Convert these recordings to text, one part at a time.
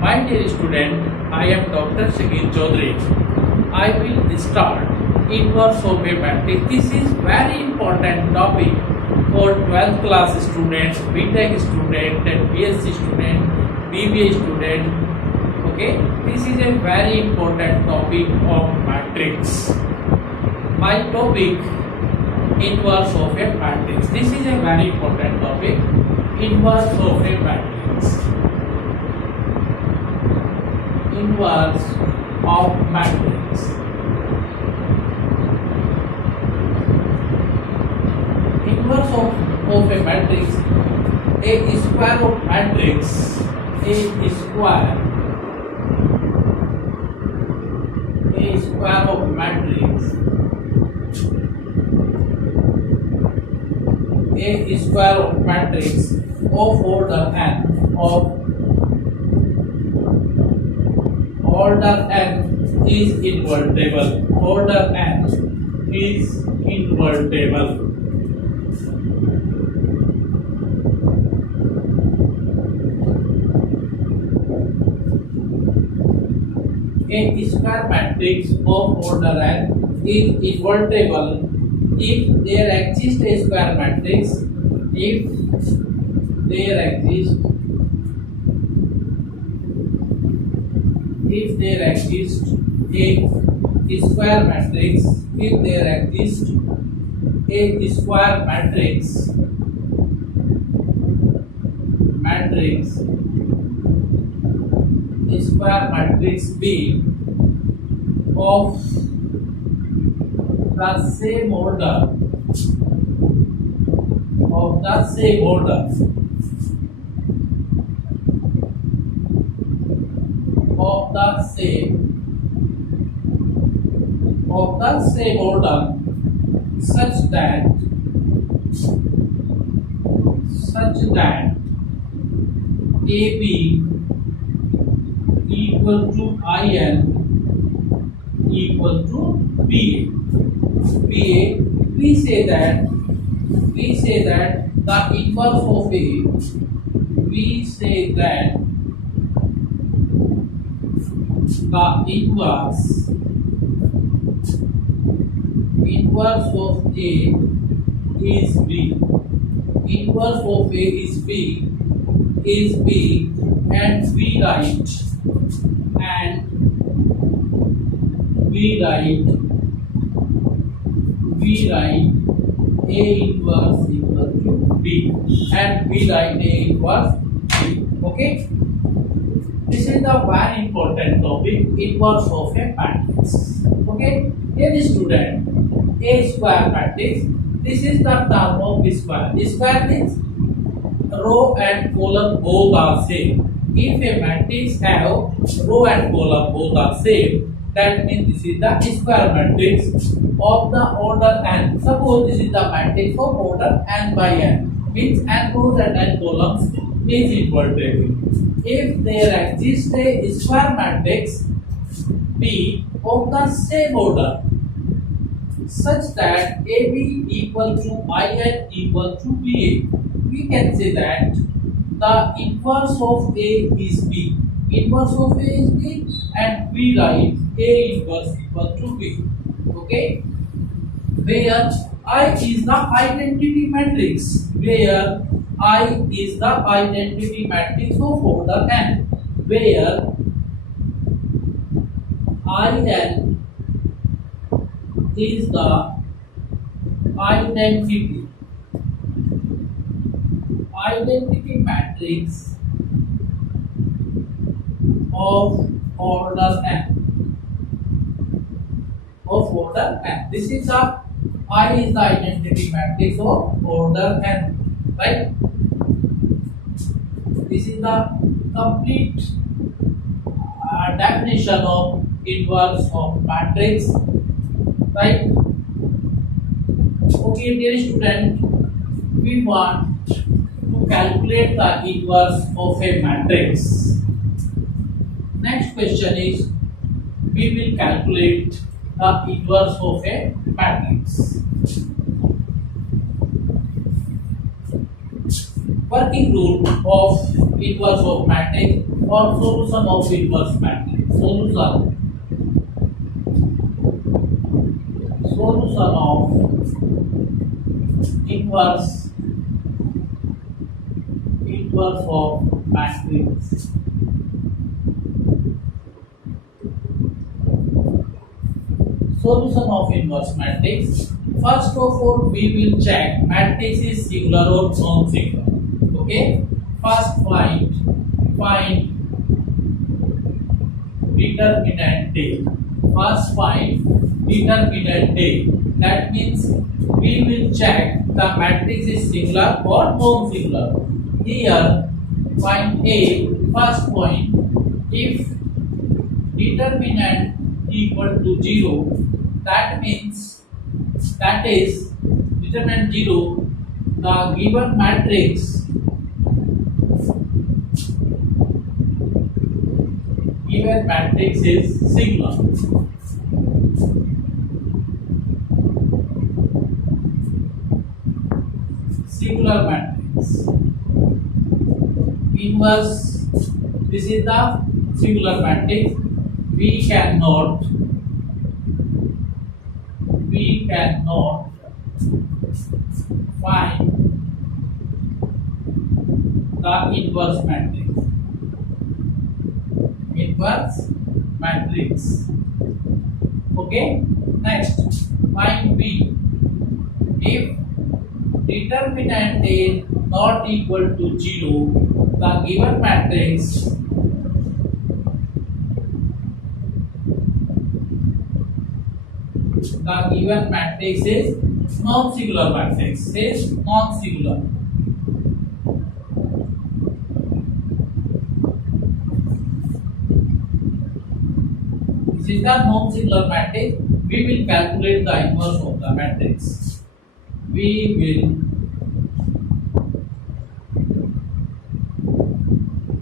My dear student, I am Dr. Shakeel Choudhary. I will start inverse of a matrix. This is very important topic for 12th class students, BTech student, and BSc student, BBA student. Okay, this is a very important topic of matrix. My topic inverse of a matrix. This is a very important topic. Inverse of a matrix. Inverse of matrix. Inverse of a matrix. A square of matrix. A square of matrix. A square of matrix of order n is invertible. Order n is invertible. A square matrix of order n is invertible if there exists a square matrix. If there exists a square matrix, if there exists a square matrix B of the same order such that AB equal to IN equal to BA. We say that the inverse of A. We say that the inverse of A is B. Inverse of A is B, and we write A inverse equal to B, and we write A inverse B. Okay, this is the very important topic, inverse of a matrix. Okay, here student, A square matrix. This is the term of square. Square means row and column both are same. If a matrix have row and column both are same, that means this is the square matrix of the order n. Suppose this is the matrix of order n by n, means n rows and n columns is invertible. If there exists a square matrix B of the same order such that AB equal to IN equal to BA, we can say that the inverse of A is B. Inverse of A is B, and we write A inverse equal to B. Okay, where I is the identity matrix. Where I is the identity matrix of order n. Where IN is the identity matrix of order n. This is the I is the identity matrix of order n, right? This is the complete definition of inverse of matrix, right? Okay, dear student, we want to calculate the inverse of a matrix. Next question is, we will calculate the inverse of a matrix. Working rule of inverse of matrix. or solution of inverse matrix. Solution of inverse of matrix. Solution of inverse matrix. First of all, we will check matrix is singular or non-singular. Okay. First find determinant day. First find determinant day. That means we will check the matrix is singular or non-singular. Here, find A. First point, if determinant equal to 0, that means that is determinant 0, the given matrix is singular. Singular matrix. Inverse, this is the singular matrix. We cannot find the inverse matrix. Okay. Next, find B. If determinant is not equal to 0, the given matrix is non-singular matrix. Is non-singular. This is the non-singular matrix. We will calculate the inverse of the matrix. We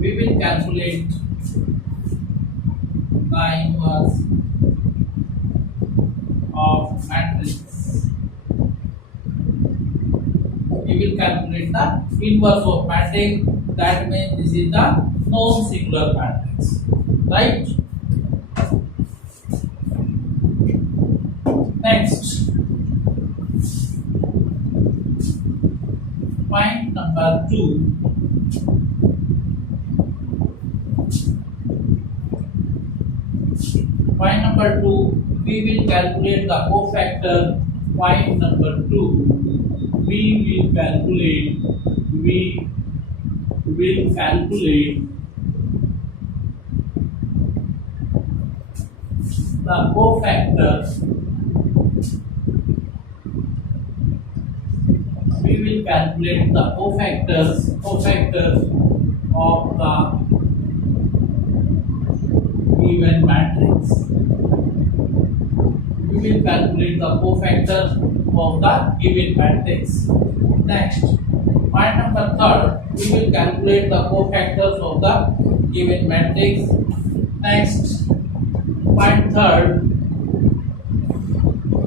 will calculate the inverse of matrix. We will calculate the inverse of matrix. That means this is the non-singular matrix, right? Next, point number 2. Point number 2, we will calculate the cofactor. Point number 2, we will calculate the cofactors. We will calculate the cofactors of the given matrix. We will calculate the cofactors of the given matrix. Next, point number 3, we will calculate the cofactors of the given matrix. Next, point 3,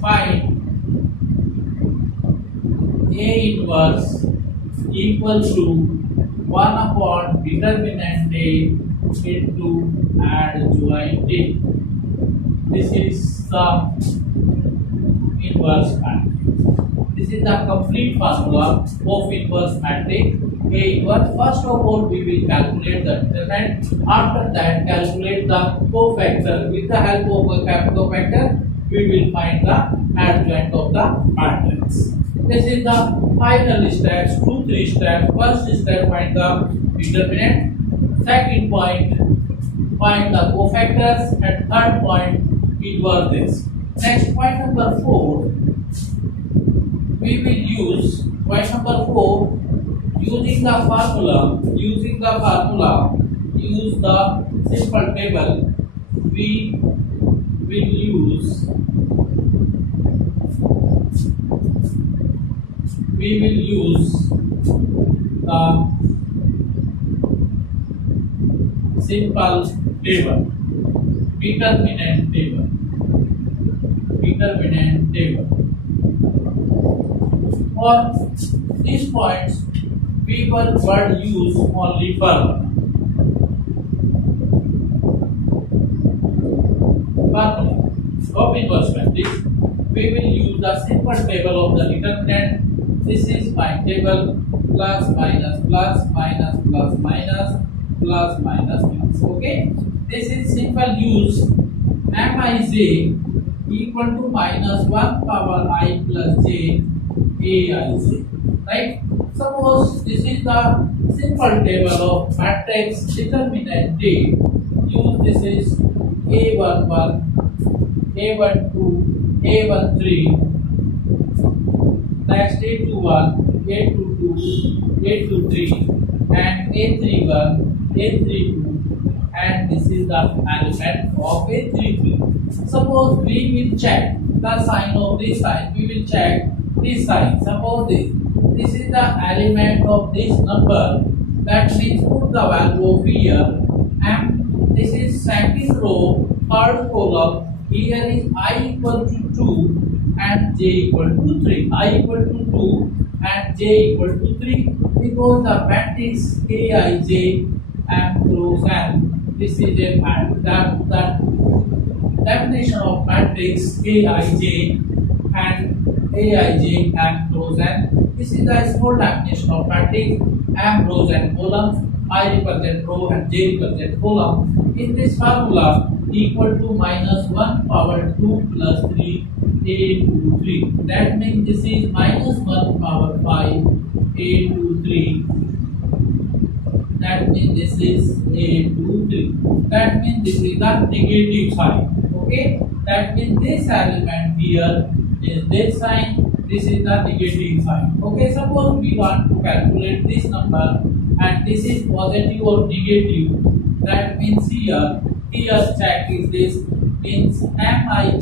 find A inverse equal to 1 upon determinant A into adjoint A. This is the inverse matrix. This is the complete formula of inverse matrix. A inverse. First of all, we will calculate the determinant. After that, calculate the cofactor. With the help of a cofactor, we will find the adjoint of the matrix. This is the final steps, 2-3 steps. First step, find the determinant. Second point, find the cofactors. And third point, inverse this. Next, point number 4. We will use point number 4. Using the formula, use the simple table. We will use the simple table, determinant table. For these points, we will use only formula. of inverse matrix, we will use the simple table of the determinant. This is my table: plus minus plus minus plus minus plus minus plus. Okay, this is simple use Mij equal to minus 1 power I plus j Aij. Right? Suppose this is the simple table of matrix determinant D. Use this is A11, A12, A13, next A21, A22, A23, and A31, A32, and this is the element of A33. Suppose we will check the sign of this sign. We will check this sign. Suppose this is the element of this number. That means put the value of here, and this is second row, third column. Here is I equal to 2 and j equal to 3. I equal to 2 and j equal to 3 because the matrix Aij enclose and this is a that definition of matrix Aij and Aij enclose and this is the small definition of matrix M rows and columns. I represent row and j represent column. In this formula, equal to minus 1 power 2 plus 3 a to 3. That means this is minus 1 power 5 a to 3. That means this is a to 3. That means this is the negative sign. Okay. That means this element here is this sign. This is the negative sign. Okay. Suppose we want to calculate this number and this is positive or negative. That means here check is this means Mij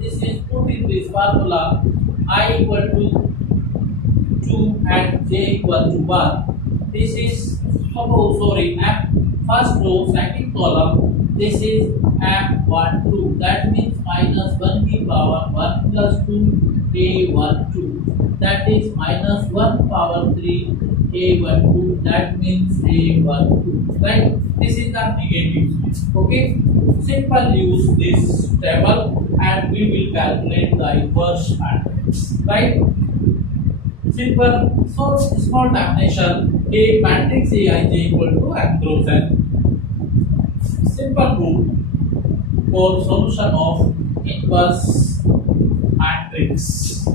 this is put in this formula I equal to 2 and j equal to 1. This is first row second column. This is M1 2. That means minus 1 की power 1 plus 2 A1 2. That is minus 1 power 3 A1 2. That means A1 2. Right? This is the negative sign. Okay. Simple use this table and we will calculate the inverse matrix. Right? Simple. So small definition. A matrix Aij equal to enclose and simple rule for solution of inverse matrix.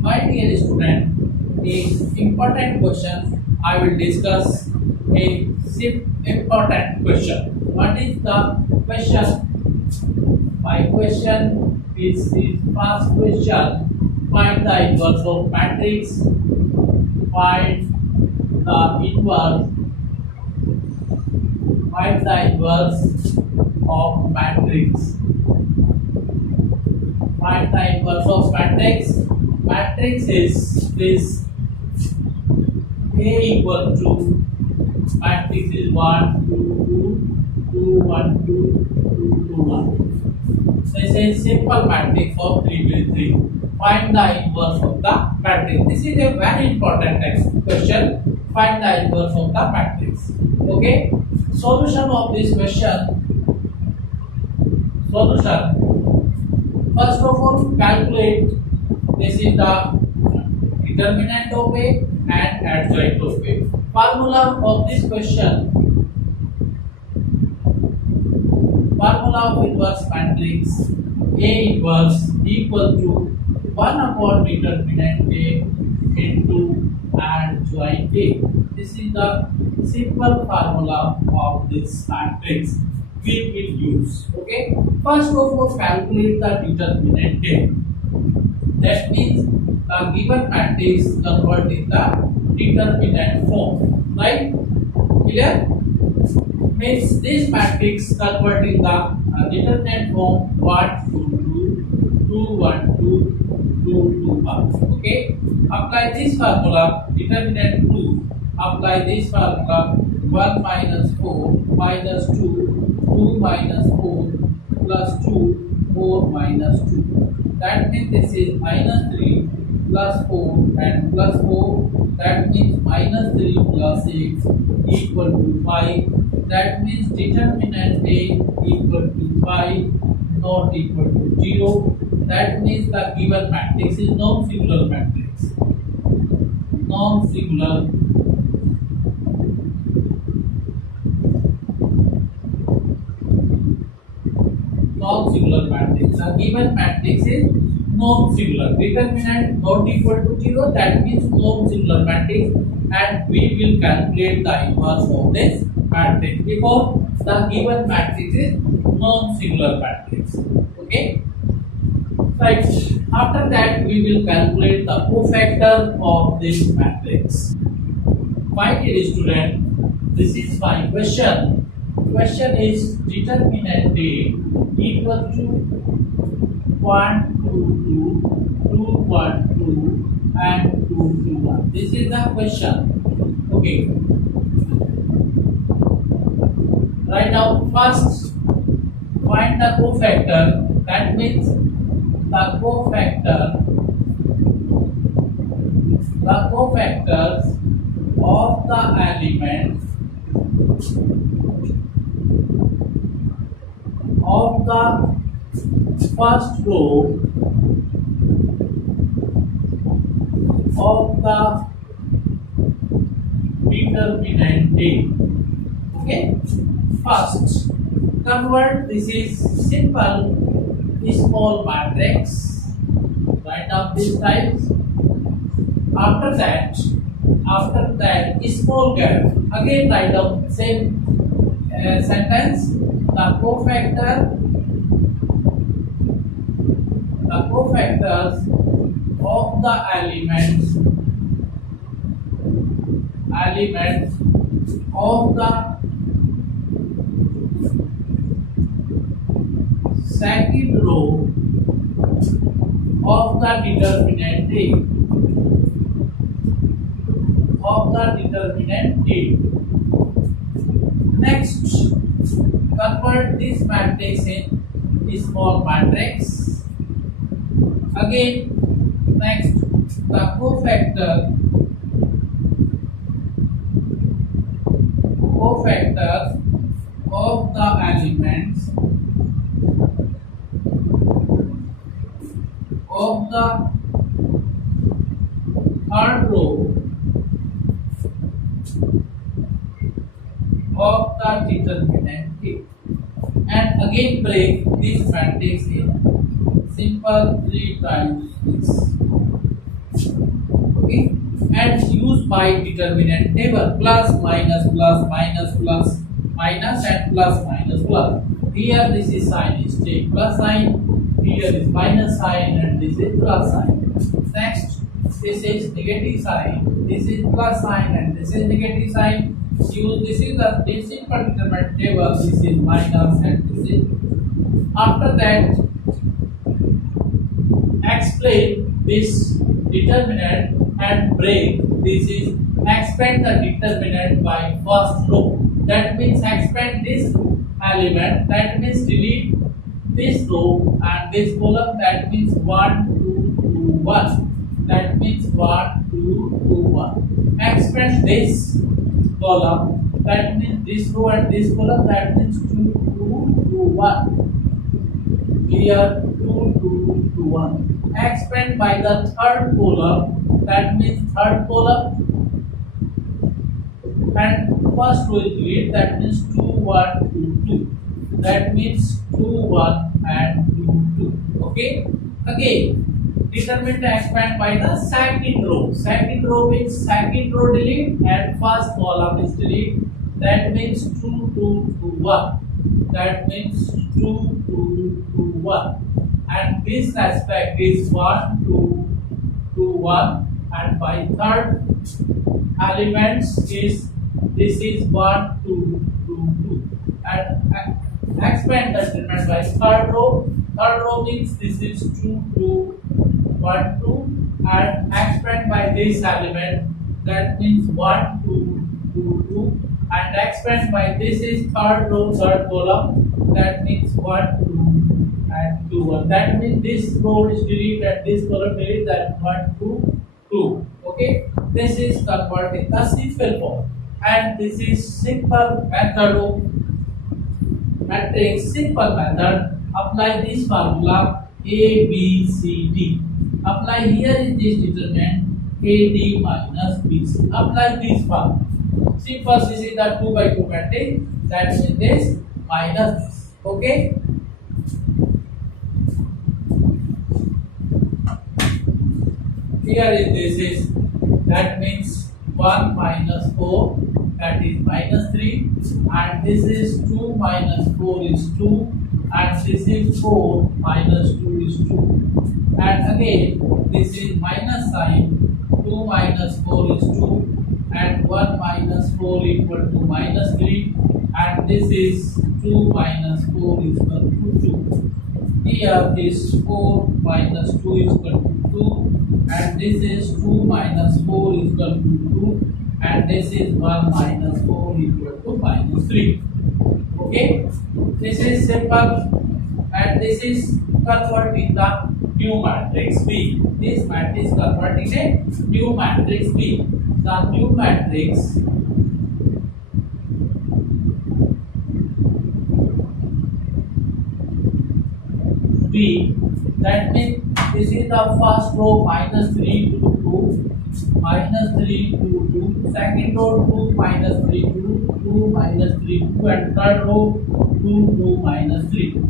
My dear student, a important question I will discuss. A important question. What is the question? My question is first question. Find the inverse of matrix. Find the inverse. Find the inverse of matrix. Find the inverse of matrix. Matrix is this A equal to matrix is 1 2 2 2 1 2 2 2 1. This is simple matrix of 3 by 3. Find the inverse of the matrix. This is a very important question. Find the inverse of the matrix. Okay. Solution of this question. Solution. First of all, calculate. This is the determinant of A and adjoint of A. Formula of this question. Formula of inverse matrix. A inverse equal to 1 upon determinant A into adjoint A. This is the simple formula of this matrix we will use. Okay. First of all, calculate the determinant A. That means the given matrix convert in the determinant form. Right? Clear? Means this matrix convert in the determinant form 1 2 2 2 1 2 2 2 1. Okay? Apply this formula determinant 2. Apply this formula 1 minus 4 minus 2 2 minus 4 plus 2 4 minus 2. that means this is minus 3 plus 4 and plus 4, that means minus 3 plus 6 equal to 5. That means determinant A equal to 5, not equal to 0. That means the given matrix is non-singular matrix. Non-singular matrix. The given matrix is non-singular. Determinant not equal to 0, that means non-singular matrix, and we will calculate the inverse of this matrix because the given matrix is non-singular matrix. Okay. Right. After that, we will calculate the cofactor of this matrix. My dear student, this is my question. Question is determinant A equal to 1, 2, 2, 2, 1, 2 and 2, 2, 1. This is the question. Okay. Right now, first find the cofactor. That means the cofactors of the elements of the first row of the determinant A. Okay. First, convert this is simple small matrix. Write down these types. After that, small gap. Again, write down same sentence. The cofactors of the elements of the second row of the determinant A. Next, convert this matrix in small matrix. Again, next, the cofactors of the elements of the third row of the determinant A. And again break this matrix in simple 3 times this. Okay, and use by determinant table plus minus plus minus plus minus and plus minus plus. Here this is sign is take plus sign. Here is minus sign and this is plus sign. Next, this is negative sign. This is plus sign and this is negative sign. Use this is the simple determinant table. This is minus and this is. After that, explain this determinant and break. This is expand the determinant by first row. That means expand this element. That means delete this row and this column. That means 1, 2, 2, 1. That means 1, 2, 2, 1. Expand this column. That means this row and this column. That means 2, 2, 2, 1. Here 2, 2, 2, 1. Expand by the third column. That means third column. And first row is delete. That means 2, 1, 2, 2. That means 2, 1 and 2, 2. Okay. Again, determine to expand by the second row. Second row means second row delete and first column is delete. That means 2, 2, 2, 1. That means 2, 2, 2, 1. And this aspect is 1, 2, 2, 1. And by third elements is this is 1, 2, 2, 2. And expand the determinant by third row. Third row means this is 2, 2, 1, 2. And expand by this element. That means 1, 2, 2, 2. And expand by this is third row, third column. That means 1, 2, and 2 1. That means this row is delete and this column delete, that 1 2 2. Okay, this is converting the simple form, and this is simple method of matrix. Simple method. Apply this formula A B C D. Apply here is this determinant AD minus BC. Apply this formula. See, first this is the 2 by 2 matrix. That means this minus this. Okay. Here is this is, that means 1 minus 4, that is minus 3, and this is 2 minus 4 is 2, and this is 4 minus 2 is 2, and again this is minus sign, 2 minus 4 is 2, and 1 minus 4 equal to minus 3, and this is 2 minus 4 is equal to 2. Here is 4 minus 2 is equal to 2, and this is 2 minus 4 is equal to 2, and this is 1 minus 4 equal to minus 3. Okay, this is simple, and this is converting the new matrix B. This matrix converting a new matrix B. The new matrix B, that means this is the first row minus 3 to 2, minus 3 to 2, second row 2 minus 3 to 2 minus 3 2, and third row 2 2 minus 3.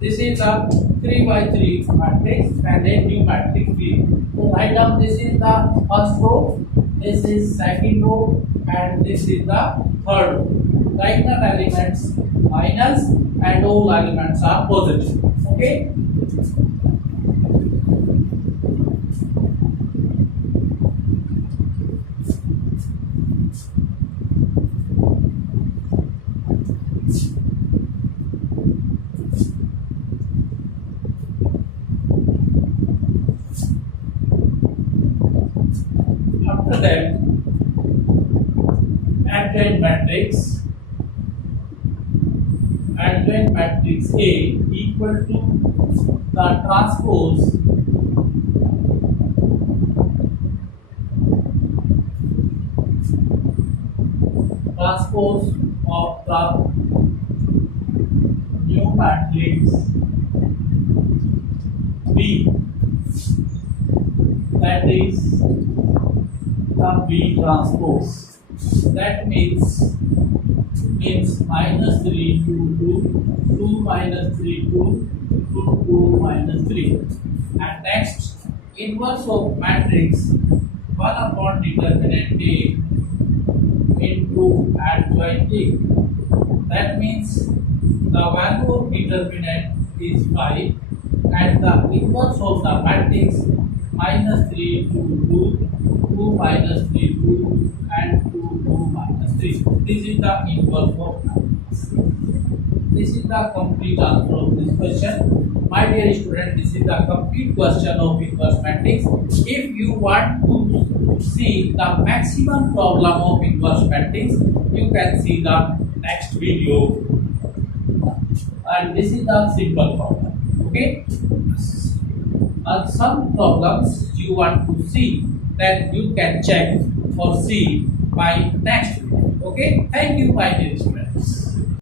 This is the 3 by 3 matrix and a new matrix B. So write down, this is the first row, this is second row, and this is the third row. Write the elements minus and all elements are positive. Okay. After that, adjoint matrix A equal to the transpose of the new matrix B, that is the B transpose. That means minus 3 to 2, 2 minus 3 to 2, 2 minus 3. And next, inverse of matrix 1 upon determinant A into adjoint A. That means the value of determinant is 5, and the inverse of the matrix minus 3 to 2, 2 minus 3 2, and 2 2 minus 3. This is the inverse of matrix. This is the complete answer of this question. My dear student, this is the complete question of inverse matrix. If you want to see the maximum problem of inverse matrix, you can see the next video. And this is the simple problem. Okay. And some problems you want to see, then you can check or see my next video. Okay. Thank you, my dear student.